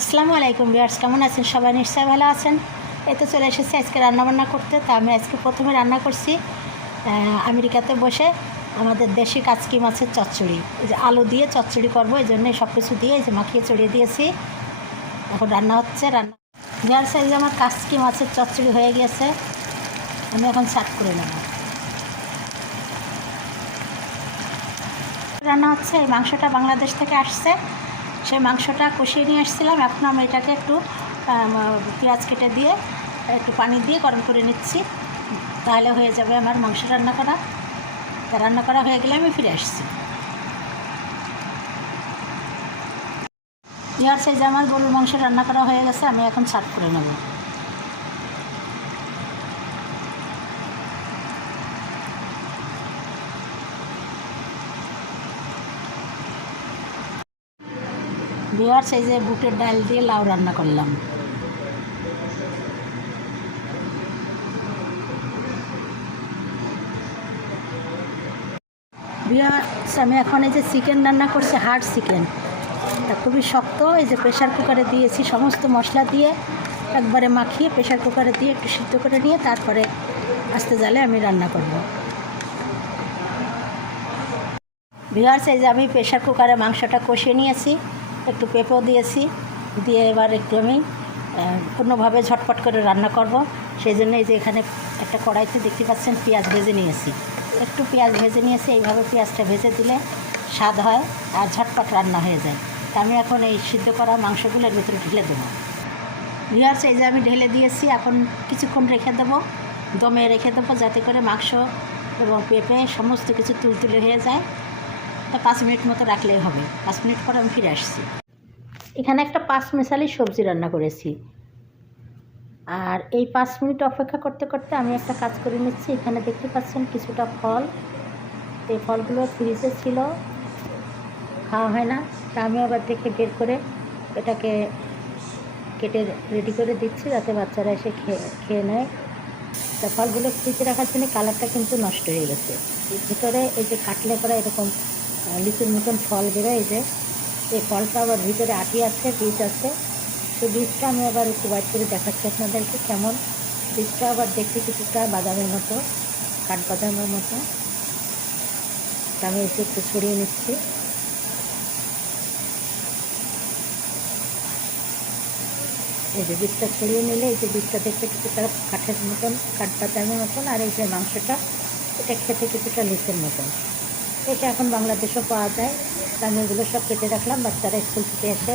আসসালামু আলাইকুম বিয়ার্স কেমন আছেন? সবাই নিশ্চয়ই ভালো আছেন। এই তো চলে এসেছি আজকে রান্নাবান্না করতে। তা আমি আজকে প্রথমে রান্না করছি আমেরিকাতে বসে আমাদের দেশি কাচকি মাছের চচ্চড়ি। যে আলু দিয়ে চচ্চড়ি করব, এই জন্যই সব কিছু দিয়ে যে মাখিয়ে চড়িয়ে দিয়েছি। এখন রান্না হচ্ছে, রান্না বিয়ার্স এই যে আমার কাচকি মাছের চচ্চড়ি হয়ে গিয়েছে, আমি এখন সার্ভ করে নেব। রান্না হচ্ছে, এই মাংসটা বাংলাদেশ থেকে আসছে। সেই মাংসটা কষিয়ে নিয়ে আসছিলাম। এখন আমি এটাকে একটু পেঁয়াজ কেটে দিয়ে একটু পানি দিয়ে গরম করে নিচ্ছি। তাহলে হয়ে যাবে আমার মাংস রান্না করা। তা রান্না করা হয়ে গেলে আমি ফিরে আসছি। ইয়ার সেই যে আমার গরুর মাংস রান্না করা হয়ে গেছে, আমি এখন সার্ভ করে নেব। বিহার সেই যে বুটের ডাল দিয়ে লাউ রান্না করলাম। বিহার আমি এখন এই যে চিকেন রান্না করছি, হার্ড চিকেন। তা খুবই শক্ত, এই যে প্রেশার কুকারে দিয়েছি সমস্ত মশলা দিয়ে, একবারে মাখিয়ে প্রেশার কুকারে দিয়ে একটু সিদ্ধ করে নিয়ে তারপরে আস্তে জালে আমি রান্না করব। এই যে আমি প্রেশার কুকারে মাংসটা কষিয়ে নিয়েছি। একটু পেঁপেও দিয়েছি, দিয়ে এবার একটু আমি অন্যভাবে ঝটপট করে রান্না করব। সেই জন্য এই যে এখানে একটা কড়াইতে দেখতে পাচ্ছেন পেঁয়াজ ভেজে নিয়েছি। একটু পেঁয়াজ ভেজে নিয়েছি, এইভাবে পেঁয়াজটা ভেজে দিলে স্বাদ হয় আর ঝটপট রান্না হয়ে যায়। তা আমি এখন এই সিদ্ধ করা মাংসগুলোর ভিতরে ঢেলে দেবো। ভিওয়ার্স এই যে আমি ঢেলে দিয়েছি, এখন কিছুক্ষণ রেখে দেবো, দমে রেখে দেবো, যাতে করে মাংস এবং পেঁপে সমস্ত কিছু তুলতুলে হয়ে যায়। তা পাঁচ মিনিট মতো রাখলেই হবে। পাঁচ মিনিট পর আমি ফিরে আসছি। এখানে একটা পাঁচ মেশালি সবজি রান্না করেছি। আর এই পাঁচ মিনিট অপেক্ষা করতে করতে আমি একটা কাজ করে নিচ্ছি। এখানে দেখতে পাচ্ছেন কিছুটা ফল। এই ফলগুলো ফ্রিজে ছিল। খাওয়া হয় না। তা আমি আবার দেখে বের করে এটাকে কেটে রেডি করে দিচ্ছি যাতে বাচ্চারা এসে খেয়ে খেয়ে নেয়। তা ফলগুলো ফ্রিজে রাখার জন্য কালারটা কিন্তু নষ্ট হয়ে গেছে। ভিতরে এই যে কাটলে করা এরকম লিচুর মতন ফল বেরোয় এই ফলটা আবার ভিতরে আটি আছে, বীজ আছে। সেই বীজটা আমি আবার একটু বাইট করে দেখাচ্ছি আপনাদেরকে কেমন। বীজটা আবার দেখতে কিছুটা বাদামের মতো কাঠবাদামের মতো। আমি এসে একটু ছড়িয়ে নিচ্ছি। এই যে বীজটা ছড়িয়ে নিলে এই যে বীজটা দেখতে কিছুটা কাঠের মতন কাঠবাদামের মতন, আর এই যে মাংসটা, এটা খেতে কিছুটা লিচের মতন। এটা এখন বাংলাদেশেও পাওয়া যায়। আমি এগুলো সব কেটে রাখলাম বাচ্চারা স্কুল থেকে এসে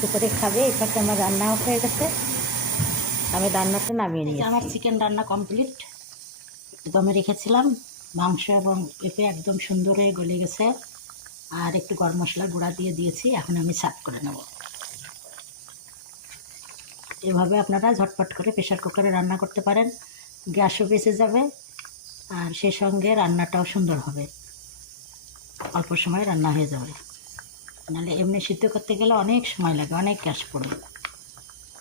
দুপুরে খাবে এই ফাঁকে আমার রান্নাও হয়ে গেছে। আমি রান্নাটা নামিয়ে নিই আমার চিকেন রান্না কমপ্লিট দমে রেখেছিলাম মাংস এবং পেঁপে একদম সুন্দর হয়ে গলে গেছে। আর একটু গরম মশলা গুঁড়া দিয়ে দিয়েছি এখন আমি সার্ভ করে নেব। এভাবে আপনারা ঝটপট করে প্রেশার কুকারে রান্না করতে পারেন। গ্যাসও বেঁচে যাবে আর সেই সঙ্গে রান্নাটাও সুন্দর হবে। অল্প সময় রান্না হয়ে যাবে। নাহলে এমনি সিদ্ধ করতে গেলে অনেক সময় লাগে, অনেক গ্যাস পড়বে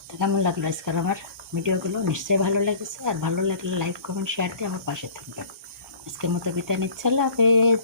তো কেমন লাগল আজকাল আমার ভিডিওগুলো? নিশ্চয়ই ভালো লেগেছে। আর ভালো লাগলে লাইক, কমেন্ট শেয়ার দিয়ে আমার পাশে থাকবে আজকের মতো বিদায় নিচ্ছে। আল্লাহ হাফেজ।